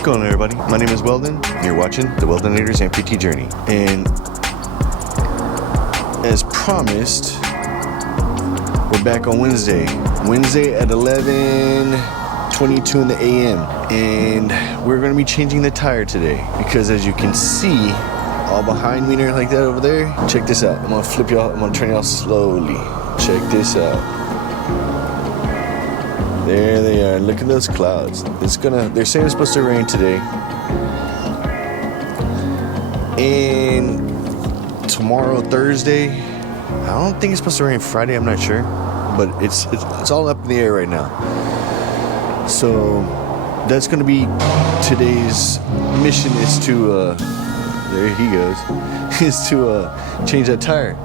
What's going on, everybody? My name is Weldon, and you're watching the Weldonator's Amputee Journey. And as promised, we're back on Wednesday at 11:22 in the a.m. And we're going to be changing the tire today because, as you can see, all behind me and like that over there. Check this out. I'm going to flip y'all. I'm going to turn y'all slowly. Check this out. There they are. Look at those clouds. They're saying it's supposed to rain today. And tomorrow, Thursday, I don't think it's supposed to rain Friday, I'm not sure. But it's all up in the air right now. So that's gonna be today's mission, is to there he goes, is to change that tire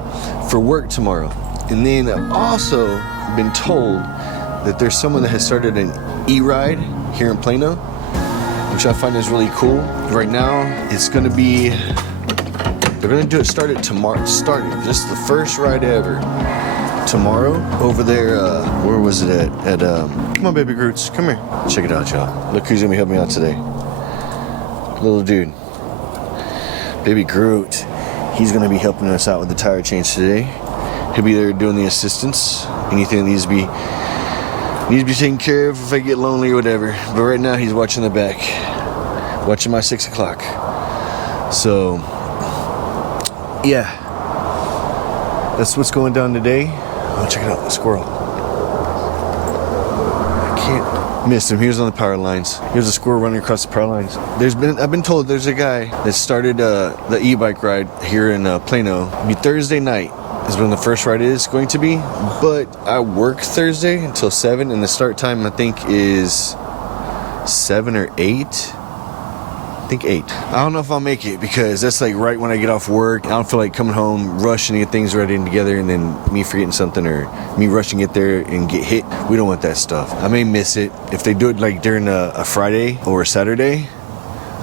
for work tomorrow. And then I've also been told that there's someone that has started an e-ride here in Plano, which I find is really cool. Right now, it's gonna be, they're gonna start it tomorrow. This is the first ride ever. Tomorrow, over there, where was it at? Come on, Baby Groots, come here. Check it out, y'all. Look who's gonna be helping me out today. Little dude. Baby Groot. He's gonna be helping us out with the tire change today. He'll be there doing the assistance. Anything that needs to be taken care of if I get lonely or whatever. But right now he's watching the back, watching my 6 o'clock. So yeah, that's what's going down today. Oh, check it out, the squirrel. I can't miss him. He was on the power lines. Here's a squirrel running across the power lines. I've been told there's a guy that started the e-bike ride here in Plano. It'll be Thursday night is when the first ride is going to be, but I work Thursday until 7, and the start time I think is 7 or 8. I think 8. I don't know if I'll make it because that's like right when I get off work. I don't feel like coming home, rushing to get things ready and together, and then me forgetting something or me rushing to get there and get hit. We don't want that stuff. I may miss it. If they do it like during a Friday or a Saturday,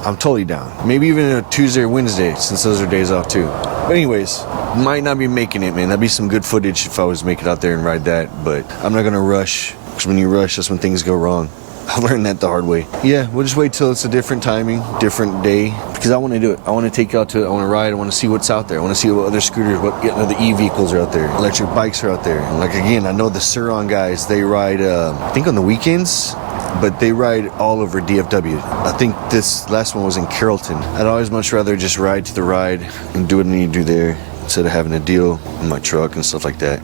I'm totally down. Maybe even a Tuesday or Wednesday, since those are days off too. But anyways, might not be making it, man. That'd be some good footage if I was to make it out there and ride that, but I'm not gonna rush, because when you rush, that's when things go wrong. I learned that the hard way. Yeah, we'll just wait till it's a different timing, different day, because I want to do it. I want to take you out to it. I want to ride. I want to see what's out there. I want to see what other scooters, what other e-vehicles are out there. Electric bikes are out there. And like, again, I know the Suron guys, they ride, I think on the weekends, but they ride all over DFW. I think this last one was in Carrollton. I'd always much rather just ride to the ride and do what I need to do there instead of having to deal with my truck and stuff like that.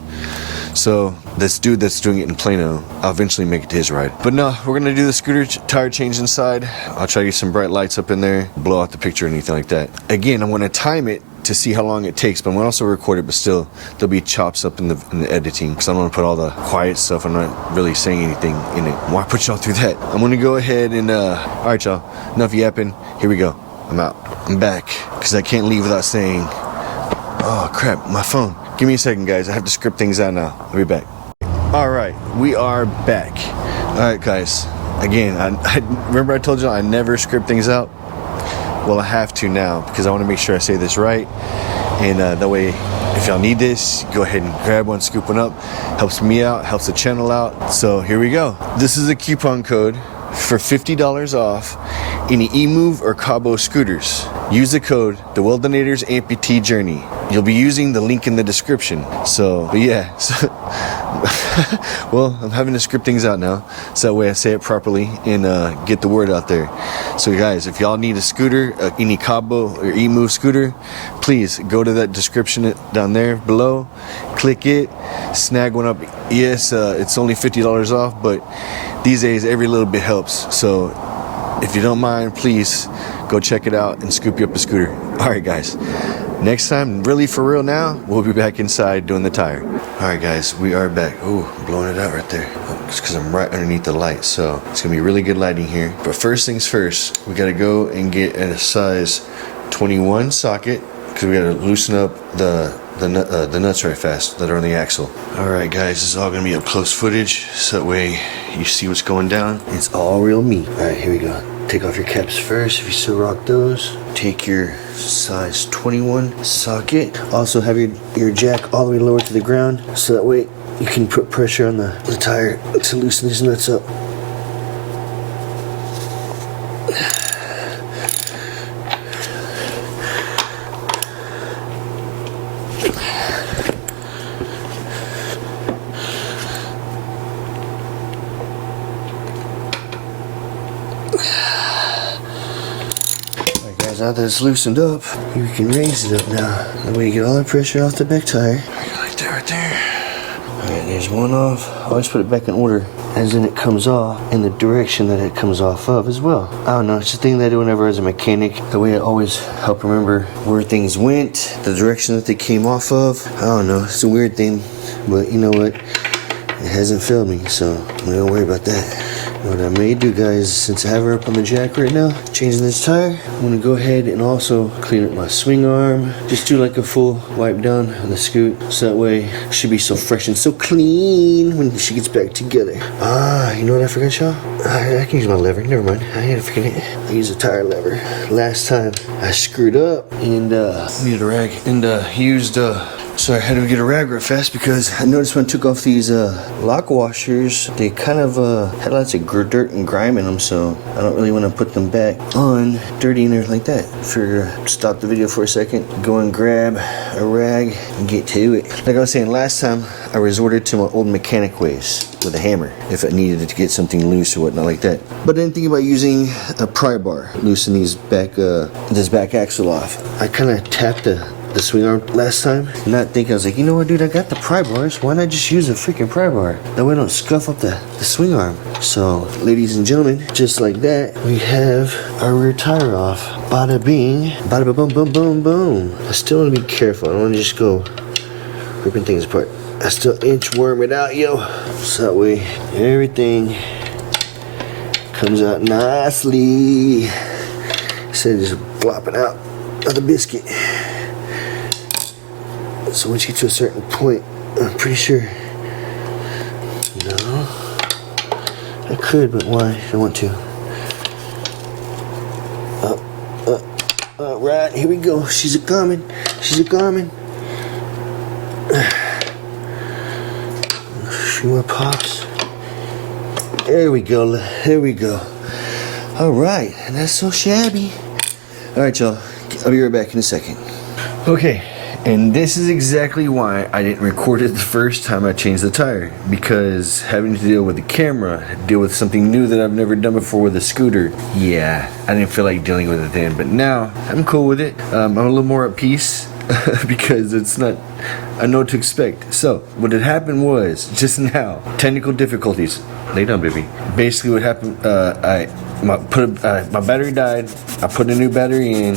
So this dude that's doing it in Plano, I'll eventually make it to his ride. But no, we're gonna do the scooter tire change inside. I'll try to get some bright lights up in there, blow out the picture or anything like that. Again, I'm gonna time it to see how long it takes, but I'm gonna also record it, but still there'll be chops up in the editing, because I don't want to put all the quiet stuff. I'm not really saying anything in it. Why put y'all through that? I'm gonna go ahead and all right, y'all, enough yapping. Here we go. I'm out. I'm back, because I can't leave without saying, oh crap, my phone. Give me a second, guys. I have to script things out now. I'll be back. All right, we are back. All right, guys. Again, I remember I told you I never script things out. Well, I have to now, because I want to make sure I say this right. And that way, if y'all need this, go ahead and grab one, scoop one up. Helps me out, helps the channel out. So here we go. This is a coupon code for $50 off any EMOVE or Kaabo scooters. Use the code The Weldonator's Amputee Journey. You'll be using the link in the description. So, but yeah. So, well, I'm having to script things out now, so that way I say it properly and get the word out there. So guys, if y'all need a scooter, any Kaabo or EMOVE scooter, please go to that description down there below, click it, snag one up. Yes, it's only $50 off, but these days every little bit helps. So if you don't mind, please go check it out and scoop you up a scooter. All right, guys. Next time, really for real now, we'll be back inside doing the tire. All right, guys, we are back. Ooh, blowing it out right there. It's because I'm right underneath the light, so it's gonna be really good lighting here. But first things first, we gotta go and get a size 21 socket, because we gotta loosen up the nuts right fast that are on the axle. All right, guys, this is all gonna be up close footage, so that way you see what's going down. It's all real me. All right, here we go. Take off your caps first if you still rock those. Take your size 21 socket. Also have your jack all the way lower to the ground, so that way you can put pressure on the tire to loosen these nuts up. because now that it's loosened up, you can raise it up now. That way you get all the pressure off the back tire. Like that right there. Alright, there's one off. I always put it back in order as in it comes off in the direction that it comes off of as well. I don't know, it's a thing that I do whenever as a mechanic. The way I always help remember where things went, the direction that they came off of. I don't know, it's a weird thing, but you know what? It hasn't failed me, so we don't worry about that. What I may do, guys, since I have her up on the jack right now, changing this tire, I'm gonna go ahead and also clean up my swing arm. Just do like a full wipe down on the scoot, so that way it should be so fresh and so clean when she gets back together. You know what I forgot, y'all? I can use my lever, never mind. I had to forget it. I use a tire lever. Last time I screwed up and needed a rag and used so I had to get a rag real fast because I noticed when I took off these lock washers, they kind of had lots of dirt and grime in them, so I don't really want to put them back on dirty and everything like that. Stop the video for a second, go and grab a rag and get to it. Like I was saying last time, I resorted to my old mechanic ways with a hammer if I needed to get something loose or whatnot like that. But I didn't think about using a pry bar, loosen these this back axle off. I kind of tapped the swing arm last time, not thinking. I was like, you know what, dude, I got the pry bars, why not just use a freaking pry bar? That way I don't scuff up the swing arm. So ladies and gentlemen, just like that, we have our rear tire off. Bada bing, bada boom boom boom boom. I still want to be careful, I don't want to just go ripping things apart. I still inchworm it out, yo, so that way everything comes out nicely instead of just flopping out of the biscuit. So once you get to a certain point, I'm pretty sure, no, I could, but why? I don't want to. Right, here we go. She's a coming. She's a coming. A few more pops. There we go. There we go. All right, and that's so shabby. All right, y'all. I'll be right back in a second. Okay. And this is exactly why I didn't record it the first time I changed the tire, because having to deal with the camera, deal with something new that I've never done before with a scooter, yeah, I didn't feel like dealing with it then, but now I'm cool with it. I'm a little more at peace because I know what to expect. So what had happened was just now, technical difficulties. Lay down, baby. Basically what happened, my battery died. I put a new battery in.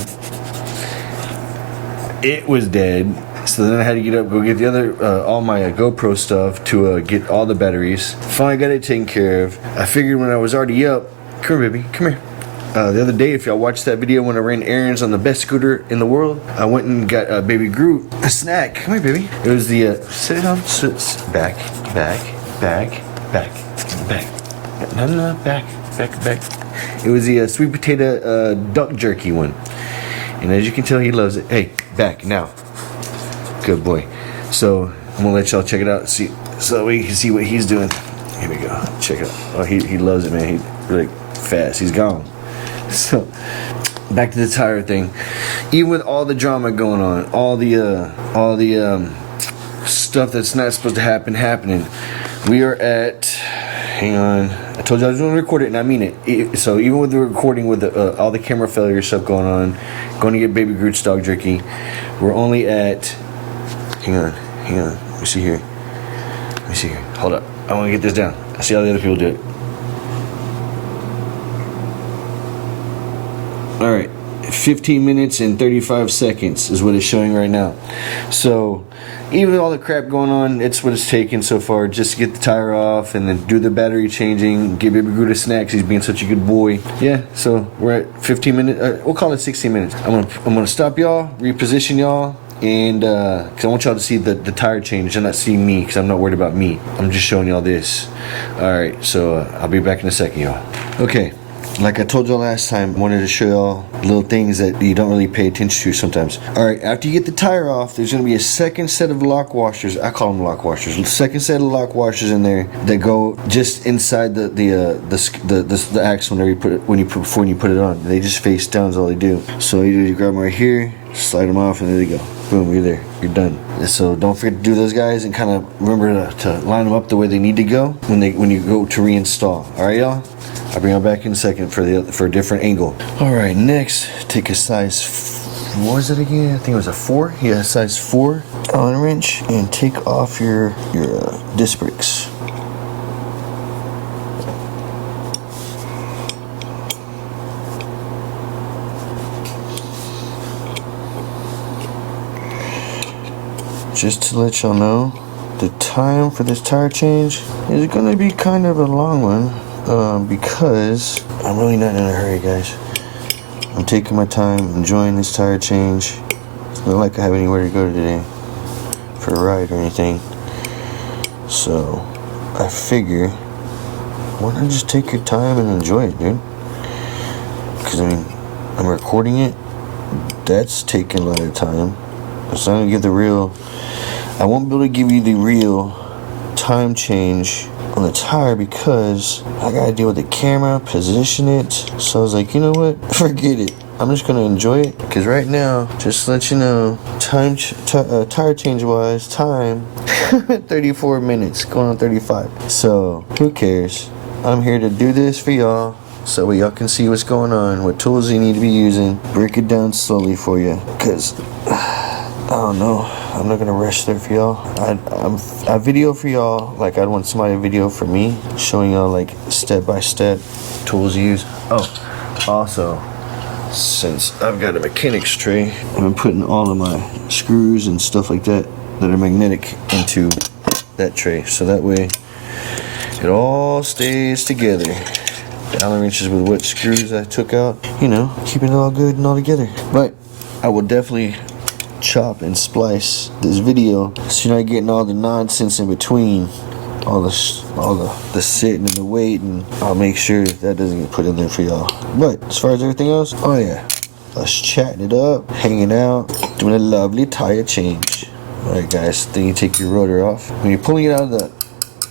It was dead, so then I had to get up, go get the other, all my GoPro stuff to get all the batteries. Finally got it taken care of. I figured when I was already up, come here, baby, come here. The other day, if y'all watched that video when I ran errands on the best scooter in the world, I went and got Baby Groot a snack. Come here, baby. It was the, sit down, back. No, back. It was the sweet potato duck jerky one. And as you can tell, he loves it. Hey, back now. Good boy. So I'm gonna let y'all check it out. See, so we can see what he's doing. Here we go. Check it out. Oh, he loves it, man. He's really fast. He's gone. So back to the tire thing. Even with all the drama going on, all the stuff that's not supposed to happen happening, we are at. Hang on. I told you I was going to record it, and I mean it. So even with the recording, with all the camera failure stuff going on, going to get Baby Groot's dog jerky, we're only at. Hang on. Let me see here. Hold up. I want to get this down. I see how the other people do it. All right. 15 minutes and 35 seconds is what it's showing right now. So even with all the crap going on, it's what it's taken so far just to get the tire off and then do the battery changing, give Baby Groot a snack 'cause he's being such a good boy. Yeah, so we're at 15 minutes, we'll call it 16 minutes. I'm gonna stop y'all, reposition y'all, and because I want y'all to see the tire change and not see me, because I'm not worried about me. I'm just showing y'all this. Alright, so I'll be back in a second, y'all. Okay. Like I told y'all last time, I wanted to show y'all little things that you don't really pay attention to sometimes. Alright, after you get the tire off, there's going to be a second set of lock washers. I call them lock washers. The second set of lock washers in there that go just inside the axle when you put it on. They just face down is all they do. So you grab them right here, slide them off, and there you go. Boom, you're there. You're done. So don't forget to do those, guys, and kind of remember to line them up the way they need to go when you go to reinstall. Alright, y'all? I'll bring it back in a second for a different angle. All right, next, take a size. What was it again? I think it was a 4. Yeah, size 4 Allen wrench, and take off your disc brakes. Just to let y'all know, the time for this tire change is gonna be kind of a long one, because I'm really not in a hurry, guys. I'm taking my time, enjoying this tire change. It's not like I have anywhere to go today for a ride or anything. So I figure, why not just take your time and enjoy it, dude? Because I mean, I'm recording it. That's taking a lot of time. It's not gonna give the real. I won't be able to give you the real time change on the tire because I gotta deal with the camera, position it. So I was like, you know what? Forget it. I'm just gonna enjoy it because right now, just to let you know, tire change wise, time 34 minutes, going on 35. So who cares? I'm here to do this for y'all. So y'all can see what's going on, what tools you need to be using. Break it down slowly for you, because I don't know. I'm not gonna rush there for y'all. I video for y'all like I'd want somebody to video for me, showing y'all like step by step tools you use. Oh, also, since I've got a mechanic's tray, I've been putting all of my screws and stuff like that are magnetic into that tray, so that way it all stays together. The Allen wrenches with what screws I took out, you know, keeping it all good and all together. But I will definitely chop and splice this video so you're not getting all the nonsense in between, all the sitting and the waiting. I'll make sure that doesn't get put in there for y'all. But as far as everything else, oh yeah, us chatting it up, hanging out, doing a lovely tire change. Alright guys, then you take your rotor off. When you're pulling it out of the,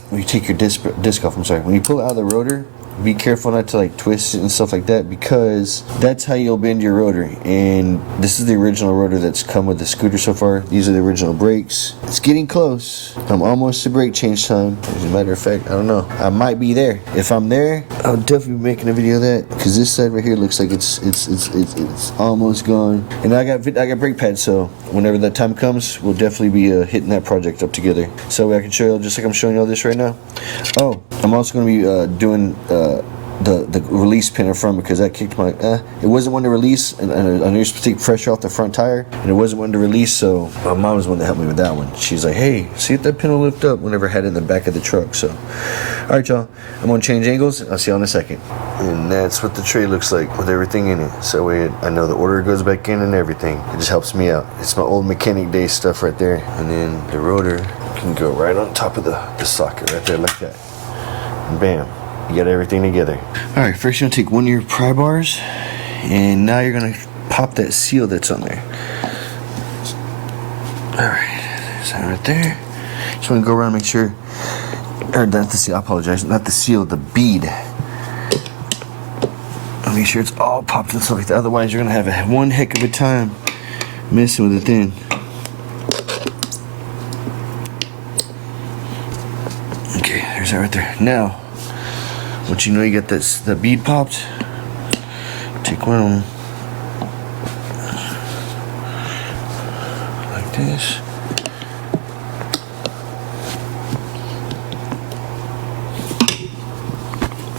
when you take your disc off, I'm sorry, when you pull it out of the rotor, be careful not to like twist it and stuff like that, because that's how you'll bend your rotor. And this is the original rotor that's come with the scooter so far. These are the original brakes. It's getting close. I'm almost to brake change time. As a matter of fact, I don't know, I might be there. If I'm there, I'll definitely be making a video of that, because this side right here looks like it's almost gone. And I got brake pads, so whenever that time comes, we'll definitely be hitting that project up together, so I can show you just like I'm showing you all this right now. Oh, I'm also going to be doing the release pin in front, because that kicked my it wasn't one to release, and I knew you're supposed to take pressure off the front tire, and it wasn't one to release. So my mom was the one that helped me with that one. She's like, hey, see if that pin will lift up whenever I had it in the back of the truck. So alright y'all, I'm gonna change angles. I'll see y'all in a second. And that's what the tray looks like with everything in it, so I know the order goes back in and everything. It just helps me out. It's my old mechanic day stuff right there. And then the rotor can go right on top of the socket right there, like that. And bam, you got everything together. Alright, first you're gonna take one of your pry bars, and now you're gonna pop that seal that's on there. Alright, there's that right there. Just wanna go around and make sure, or not the seal, I apologize, not the seal, the bead. I'll make sure it's all popped and stuff like that, otherwise you're gonna have one heck of a time messing with it then. Okay, there's that right there. Now, once you know you got the bead popped, take one of them like this.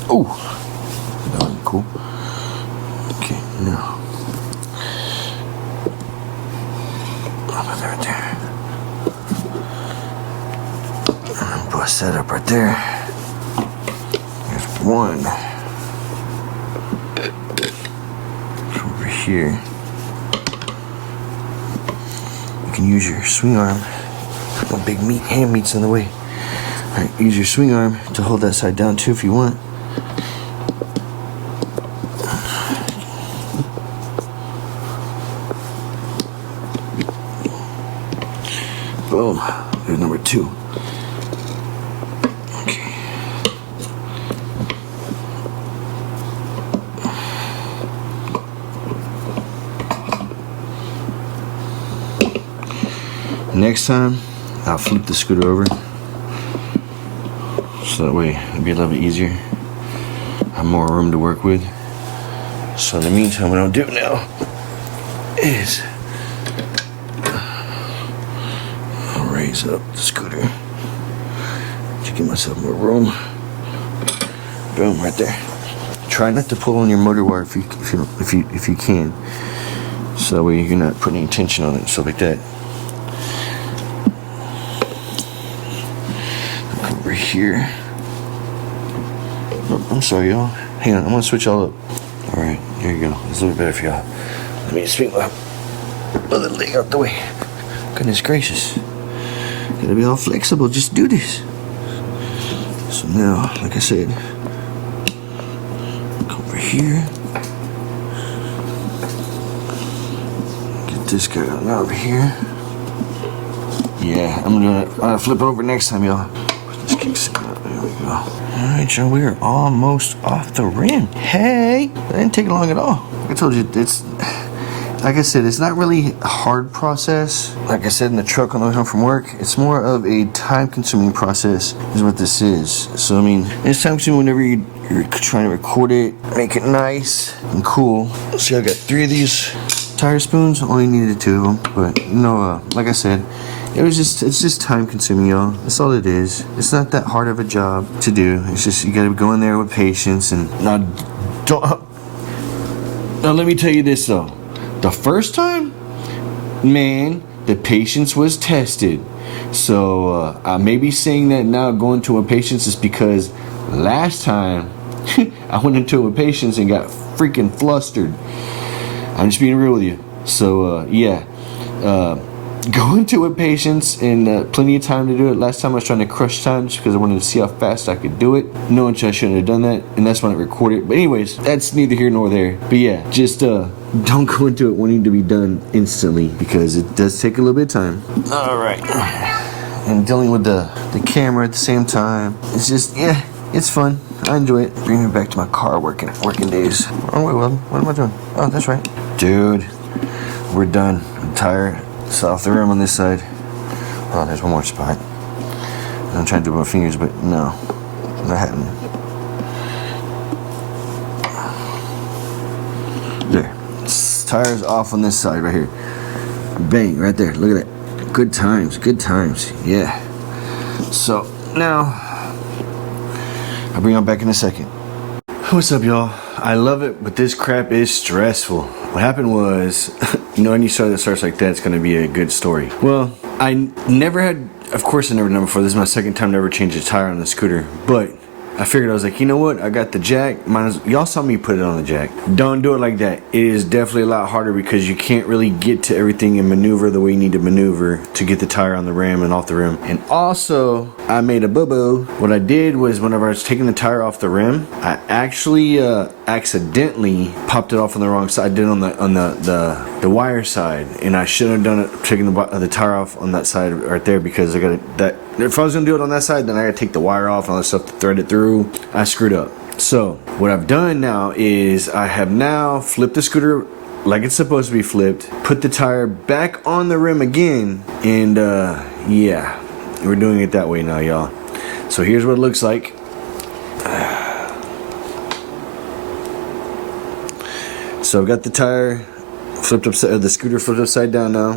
Oh, that was cool. Okay, now I'll put that right there. And bust that up right there. One over here. You can use your swing arm. My big hand meat's in the way. Alright, use your swing arm to hold that side down too if you want. Boom. There's number 2. Next time, I'll flip the scooter over, so that way it'll be a little bit easier. have more room to work with. So in the meantime, what I'll do now is I'll raise up the scooter to give myself more room. Boom, right there. Try not to pull on your motor wire if you can, so that way you're not putting any tension on it and stuff like that. Look over here. Oh, I'm sorry, y'all. Hang on, I'm gonna switch all up. All right, here you go. It's a little better for y'all. Let me swing my other leg out the way. Goodness gracious. Gotta be all flexible. Just do this. So now, like I said, go over here. Get this guy on over here. Yeah, I'm gonna flip it over next time, y'all. Just keep sitting up. There we go. All right, y'all. We are almost off the rim. Hey, that didn't take long at all. I told you, it's like I said, it's not really a hard process. Like I said in the truck on the way home from work, it's more of a time-consuming process is what this is. So I mean, it's time-consuming whenever you're trying to record it, make it nice and cool. See, I got 3 of these tire spoons. Only needed 2 of them, but like I said, it's just time-consuming, y'all. That's all it is. It's not that hard of a job to do. It's just you gotta go in there with patience and now let me tell you this though. The first time, man, the patience was tested. So I may be saying that now going to a patience is because last time I went into a patience and got freaking flustered. I'm just being real with you. So yeah, go into a patience and plenty of time to do it. Last time I was trying to crush time just because I wanted to see how fast I could do it. Knowing I shouldn't have done that, and that's when I recorded. But anyways, that's neither here nor there. But yeah, just don't go into it wanting to be done instantly because it does take a little bit of time. All right, and dealing with the camera at the same time, it's just, yeah, it's fun. I enjoy it. Bring me back to my car working days. Oh wait, well, what am I doing? Oh, that's right, dude. We're done. I'm tired. It's off the rim on this side. Oh, there's one more spot. I'm trying to do my fingers, but no, not happening. There. Tires off on this side right here. Bang, right there. Look at that. Good times, good times. Yeah. So now I'll bring y'all back in a second. What's up, y'all? I love it, but this crap is stressful. What happened was, when you start that starts like that, it's going to be a good story. Well, I never had, of course I never done before. This is my second time to ever change a tire on the scooter. But I figured, I was like, you know what? I got the jack. Y'all saw me put it on the jack. Don't do it like that. It is definitely a lot harder because you can't really get to everything and maneuver the way you need to maneuver to get the tire on the rim and off the rim. And also, I made a boo-boo. What I did was whenever I was taking the tire off the rim, I actually accidentally popped it off on the wrong side. I did it on the wire side, and I shouldn't have done it taking the tire off on that side right there because I got that. If I was gonna do it on that side, then I gotta take the wire off and all that stuff to thread it through. I screwed up. So what I've done now is I have now flipped the scooter like it's supposed to be flipped, put the tire back on the rim again, and yeah, we're doing it that way now, y'all. So here's what it looks like. So I've got the tire flipped upside, the scooter flipped upside down now.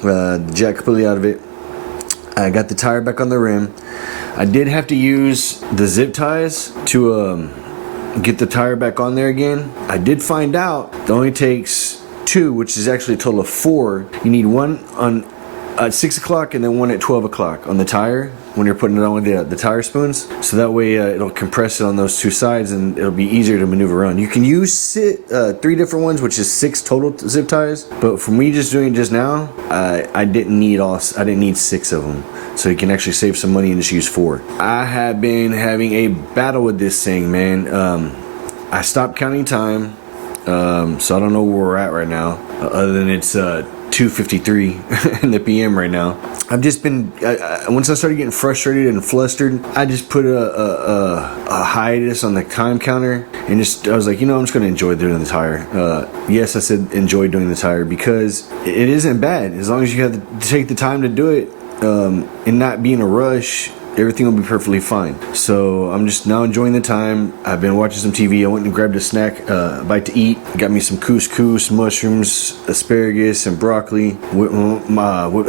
The jack completely out of it. I got the tire back on the rim. I did have to use the zip ties to get the tire back on there again. I did find out it only takes 2, which is actually a total of 4. You need one on at 6 o'clock and then one at 12 o'clock on the tire when you're putting it on with the tire spoons. So that way it'll compress it on those 2 sides and it'll be easier to maneuver around. You can use 3 different ones, which is 6 total zip ties. But for me just doing it just now, I didn't need 6 of them. So you can actually save some money and just use 4. I have been having a battle with this thing, man. I stopped counting time, so I don't know where we're at right now, other than it's 2:53 in the PM right now. I've just been, once I started getting frustrated and flustered, I just put a hiatus on the time counter and I was like, I'm just going to enjoy doing the tire. Yes, I said enjoy doing the tire because it isn't bad. As long as you have to take the time to do it and not be in a rush, everything will be perfectly fine. So I'm just now enjoying the time. I've been watching some TV. I went and grabbed a snack, bite to eat. Got me some couscous, mushrooms, asparagus, and broccoli.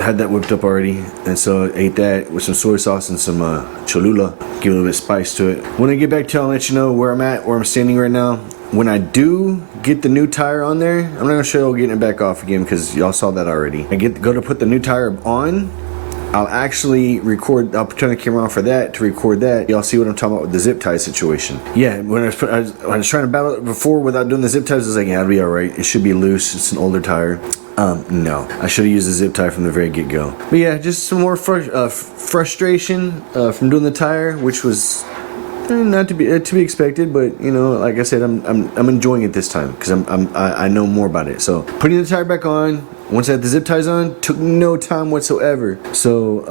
Had that whipped up already, and so I ate that with some soy sauce and some Cholula. Give a little bit of spice to it. When I get back to you, I'll let you know where I'm at, where I'm standing right now. When I do get the new tire on there, I'm not gonna show you getting it back off again because y'all saw that already. Go to put the new tire on. I'll actually record. I'll turn the camera on for that to record that. Y'all see what I'm talking about with the zip tie situation. Yeah, when I was trying to battle it before without doing the zip ties, I was like, yeah, it'll be all right. It should be loose. It's an older tire. No, I should have used the zip tie from the very get-go. But yeah, just some more frustration from doing the tire, which was not to be expected, but you know, like I said, I'm enjoying it this time because I know more about it. So putting the tire back on, once I had the zip ties on, took no time whatsoever. So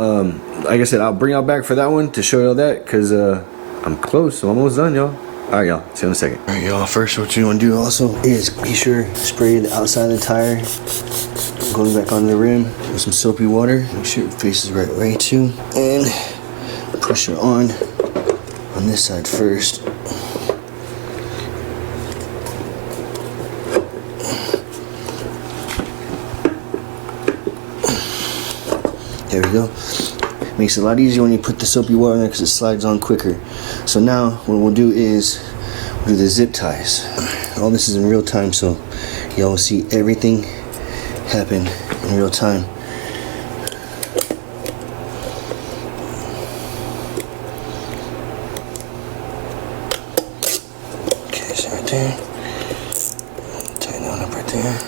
like I said, I'll bring y'all back for that one to show y'all that because I'm close. I'm almost done, y'all. Alright, y'all, see you in a second. Alright, y'all, first what you want to do also is be sure to spray the outside of the tire, going back on the rim with some soapy water. Make sure it faces the right way too, and push her on this side first. There we go. Makes it a lot easier when you put the soapy water in there because it slides on quicker. So now what we'll do is we'll do the zip ties. All this is in real time, so y'all will see everything happen in real time. Okay, so right there. Tighten that up right there.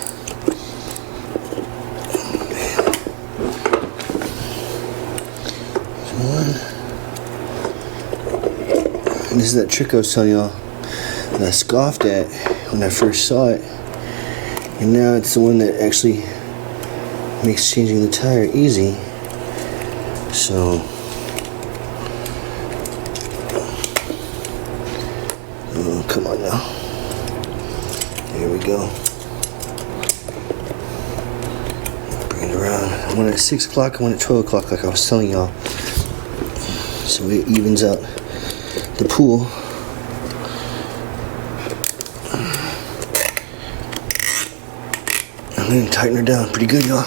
And this is that trick I was telling y'all that I scoffed at when I first saw it, and now it's the one that actually makes changing the tire easy. So oh, come on now, there we go. Bring it around. One at 6 o'clock, one at 12 o'clock, like I was telling y'all, so it evens out the pool. I'm going to tighten her down pretty good, y'all,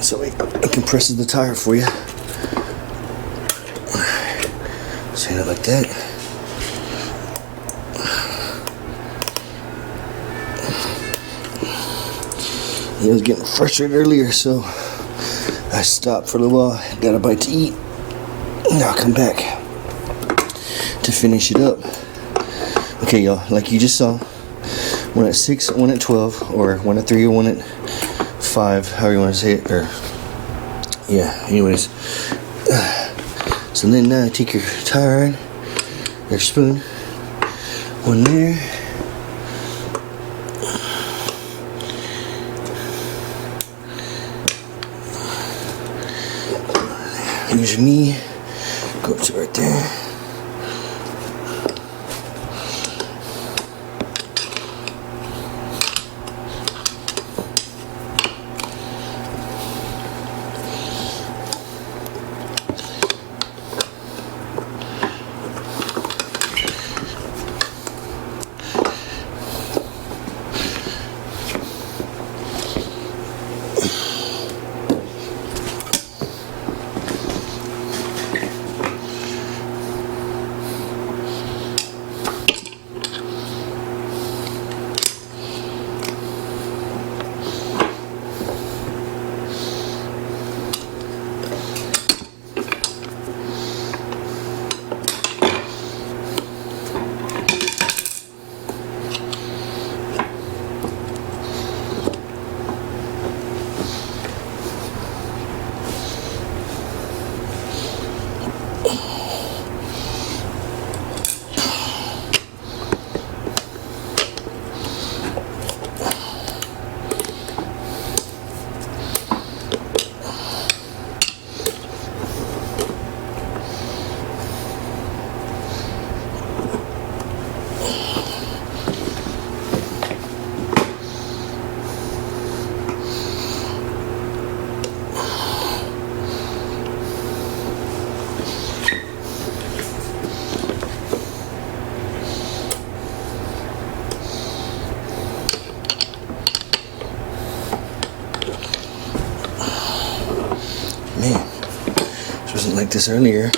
so it compresses the tire for you. Just hand it like that. I was getting frustrated earlier, so I stopped for a little while, got a bite to eat, and I'll come back to finish it up. Okay, y'all, like you just saw, one at 6, one at 12, or one at 3, or one at 5, however you want to say it, or yeah, anyways. So then now take your tire iron, your spoon, one there, use your knee, go up to right there. like this earlier.